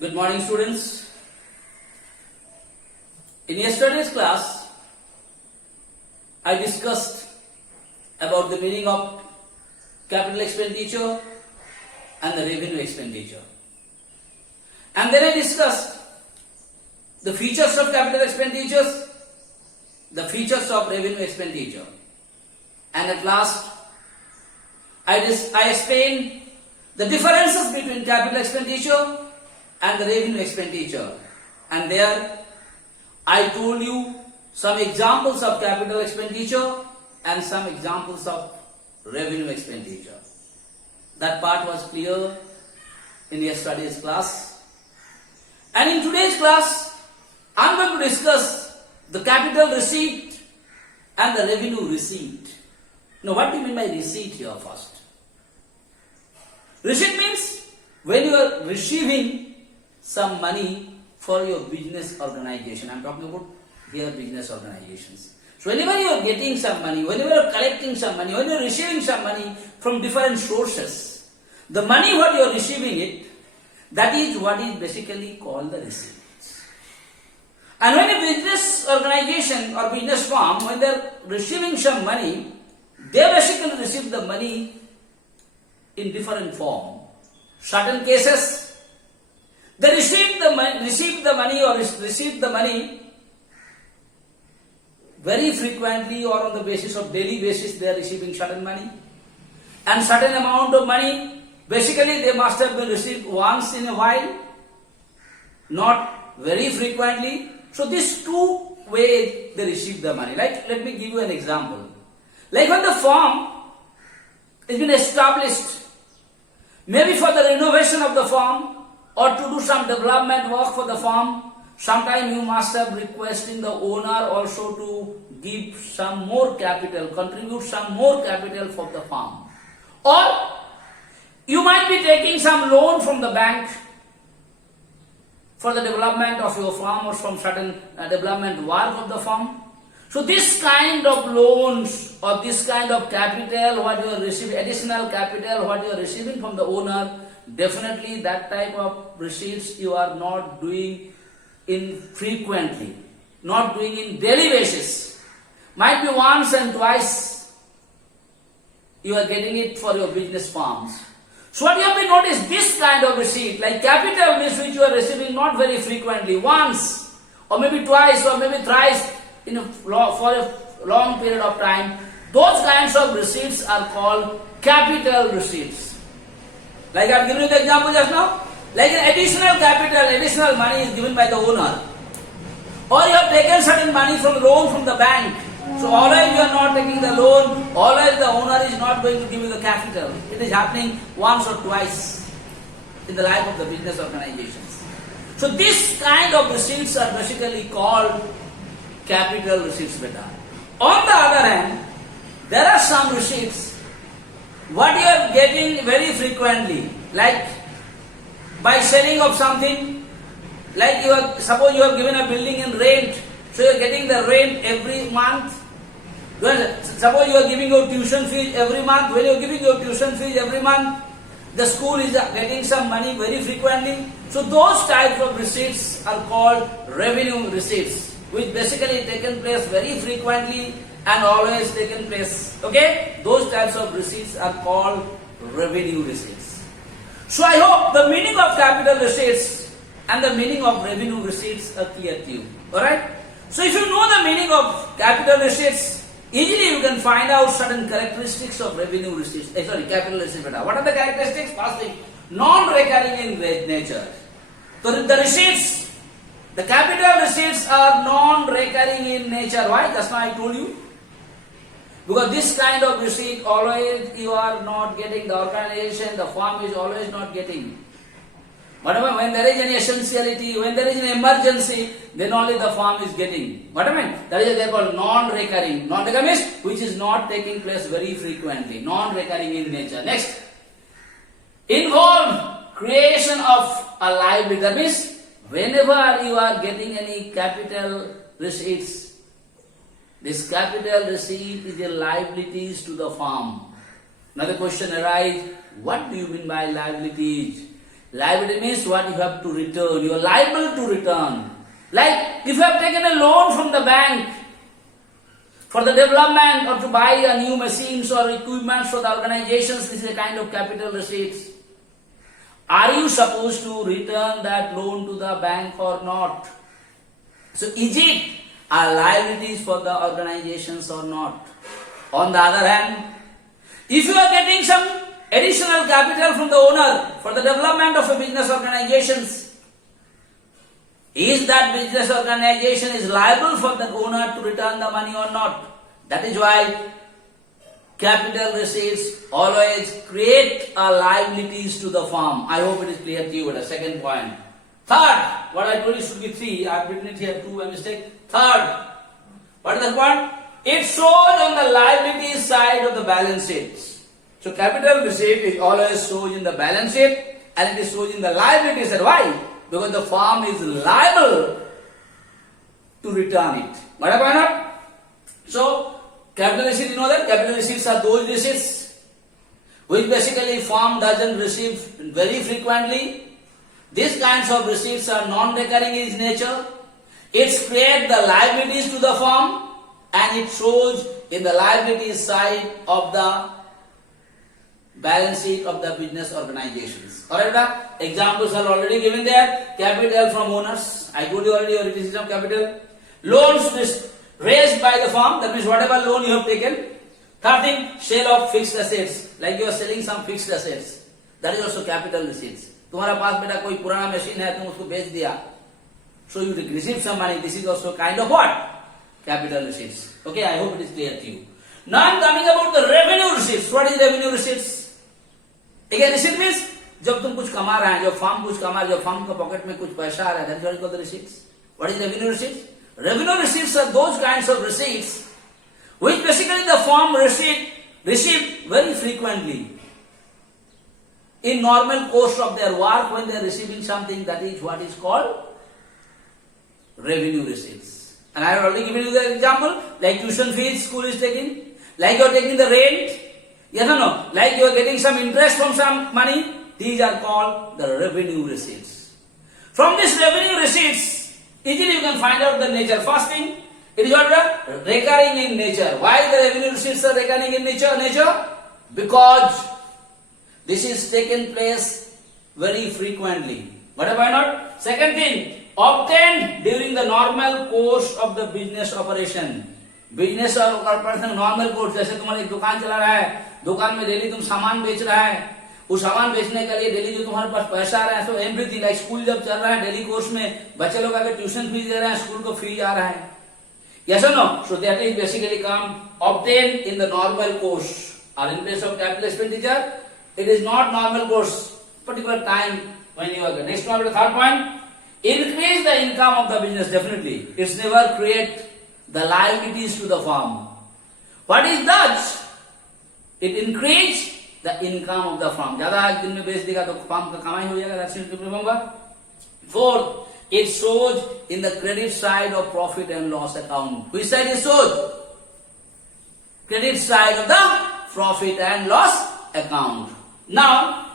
Good morning, students. In yesterday's class, I discussed about the meaning of capital expenditure and the revenue expenditure. And then I discussed the features of capital expenditures, the features of revenue expenditure. And at last, I explained the differences between capital expenditure and the revenue expenditure. And there, I told you some examples of capital expenditure and some examples of revenue expenditure. That part was clear in yesterday's class. And in today's class, I am going to discuss the capital receipt and the revenue receipt. Now, what do you mean by receipt here first? Receipt means when you are receiving some money for your business organization. I am talking about here business organizations. So whenever you are getting some money, whenever you are collecting some money, when you are receiving some money from different sources, the money what you are receiving it, that is what is basically called the receipt. And when a business organization or business firm, when they are receiving some money, they basically receive the money in different form. Certain cases, they receive the money very frequently or on the basis of daily basis they are receiving certain money. And certain amount of money, basically they must have been received once in a while, not very frequently. So these two ways they receive the money. Like, let me give you an example. Like when the firm has been established, maybe for the renovation of the firm or to do some development work for the firm, sometime you must have requesting the owner also to give some more capital, contribute some more capital for the firm. Or you might be taking some loan from the bank for the development of your firm or from certain development work of the firm. So this kind of loans or this kind of capital what you are receiving, additional capital what you are receiving from the owner, definitely that type of receipts you are not doing infrequently, not doing in daily basis. Might be once and twice you are getting it for your business firms. So what you have been noticed, this kind of receipt, like capital means which you are receiving not very frequently, once or maybe twice or maybe thrice for a long period of time, those kinds of receipts are called capital receipts. Like I have given you the example just now, like an additional capital, additional money is given by the owner. Or you have taken certain money from loan from the bank. So always you are not taking the loan, always the owner is not going to give you the capital. It is happening once or twice in the life of the business organizations. So this kind of receipts are basically called capital receipts beta. On the other hand, there are some receipts what you are getting very frequently, like by selling of something, like suppose you have given a building in rent, so you are getting the rent every month. Suppose you are giving your tuition fees every month. When you are giving your tuition fees every month, the school is getting some money very frequently. So those types of receipts are called revenue receipts, which basically taken place very frequently and always taken place. Okay? Those types of receipts are called revenue receipts. So I hope the meaning of capital receipts and the meaning of revenue receipts are clear to you. Alright? So if you know the meaning of capital receipts, easily you can find out certain characteristics of revenue receipts. Capital receipts. What are the characteristics? First thing, non-recurring in nature. So the receipts, the capital receipts are non-recurring in nature. Why? Just now I told you. Because this kind of receipt always you are not getting, the organization, the firm is always not getting. But when there is an essentiality, when there is an emergency, then only the firm is getting. What I mean? That is therefore non-recurring. Non-recurring means which is not taking place very frequently. Non-recurring in nature. Next, involve creation of a liability. That means whenever you are getting any capital receipts, this capital receipt is the liabilities to the firm. Now the question arises, what do you mean by liabilities? Liability means what you have to return. You are liable to return. Like if you have taken a loan from the bank for the development or to buy a new machines or equipment for the organizations, this is a kind of capital receipts. Are you supposed to return that loan to the bank or not? So is it a liabilities for the organizations or not? On the other hand, if you are getting some additional capital from the owner for the development of a business organizations, is that business organization is liable for the owner to return the money or not? That is why capital receipts always create a liabilities to the firm. I hope it is clear to you. The second point. Third, what I told you should be 3. I have written it here 2 by mistake. Third, what is the point? It shows on the liabilities side of the balance sheet. So capital receipt is always shows in the balance sheet and it is shows in the liabilities side. Why? Because the firm is liable to return it. What about not? So capital receipts, you know that capital receipts are those receipts which basically firm doesn't receive very frequently. These kinds of receipts are non-recurring in its nature. It creates the liabilities to the firm and it shows in the liabilities side of the balance sheet of the business organizations. Alright, examples are already given there. Capital from owners. I told you already your utilization of capital. Loans raised by the firm. That means whatever loan you have taken. Third thing, sale of fixed assets. Like you are selling some fixed assets. That is also capital receipts. तुम्हारा पास बेटा कोई पुराना machine है, तुम उसको बेच दिया. So you receive some money. This is also kind of what? Capital receipts. Okay, I hope it is clear to you. Now I am coming about the revenue receipts. What is revenue receipts? Again, receipt means जब तुम कुछ कमा रहे हैं, जब firm कुछ कमा रहे, जब फर्म के पॉकेट में कुछ पैसा आ रहा है, that is what is called the receipts. What is revenue receipts? Revenue receipts are those kinds of receipts which basically the firm receive very frequently. In normal course of their work, when they are receiving something, that is what is called revenue receipts. And I have already given you the example, like tuition fees school is taking, like you are taking the rent, yes or no, like you are getting some interest from some money, these are called the revenue receipts. From these revenue receipts, easily you can find out the nature. First thing, it is what? Recurring in nature. Why the revenue receipts are recurring in nature? Because this is taken place very frequently. What about not? Second thing, obtained during the normal course of the business operation. Business और corporation normal course, जैसे तुम्हारा एक दुकान चला रहा है, दुकान में डेली तुम सामान बेच रहा है, उस सामान बेचने के लिए डेली जो तुम्हारे पास पैसा आ रहा है, सो एवरीथिंग लाइक स्कूल जब चल रहा है, डेली कोर्स में बच्चे लोग आगे ट्यूशन फीस दे रहे हैं, स्कूल को फीस आ रहा है. Yes or no? So that is basically come obtained in the normal course. Or in place of capital expenditure, it is not normal course. Particular time when you are the next one, the third point, increase the income of the business. Definitely, it's never create the liabilities to the firm. What is that? It increase the income of the firm. ज़्यादा आज दिन में बेच देगा तो firm का कमाई हो जाएगा. That's it. Remember. Fourth, it shows in the credit side of profit and loss account. Which side it shows? Credit side of the profit and loss account. Now,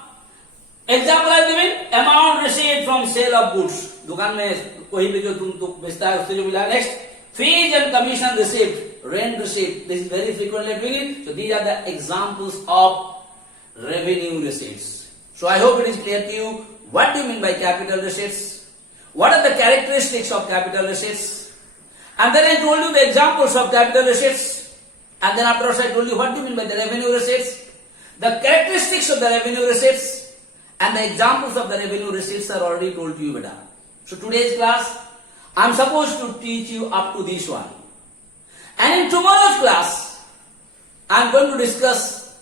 example I have given, amount received from sale of goods. दुकान में कोई भी जो तुम बेचता है उससे जो मिला. Next, fees and commission received, rent received. This is very frequently doing it. So these are the examples of revenue receipts. So I hope it is clear to you. What do you mean by capital receipts? What are the characteristics of capital receipts? And then I told you the examples of capital receipts. And then afterwards I told you what do you mean by the revenue receipts? The characteristics of the revenue receipts and the examples of the revenue receipts are already told to you, beta. So today's class, I am supposed to teach you up to this one. And in tomorrow's class, I am going to discuss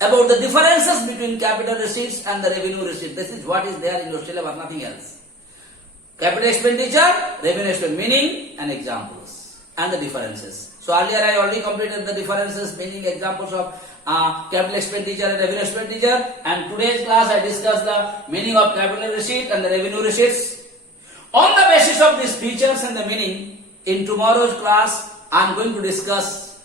about the differences between capital receipts and the revenue receipts. This is what is there in your syllabus, nothing else. Capital expenditure, revenue expenditure, meaning and examples and the differences. So earlier I already completed the differences, meaning examples of capital expenditure and revenue expenditure. And today's class I discussed the meaning of capital receipt and the revenue receipts. On the basis of these features and the meaning, in tomorrow's class I am going to discuss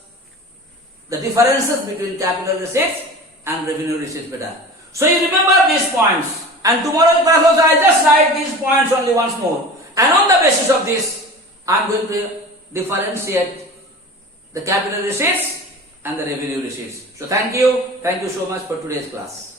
the differences between capital receipts and revenue receipts better. So you remember these points. And tomorrow's class also I just write these points only once more. And on the basis of this, I am going to differentiate the capital receipts and the revenue receipts. So thank you so much for today's class.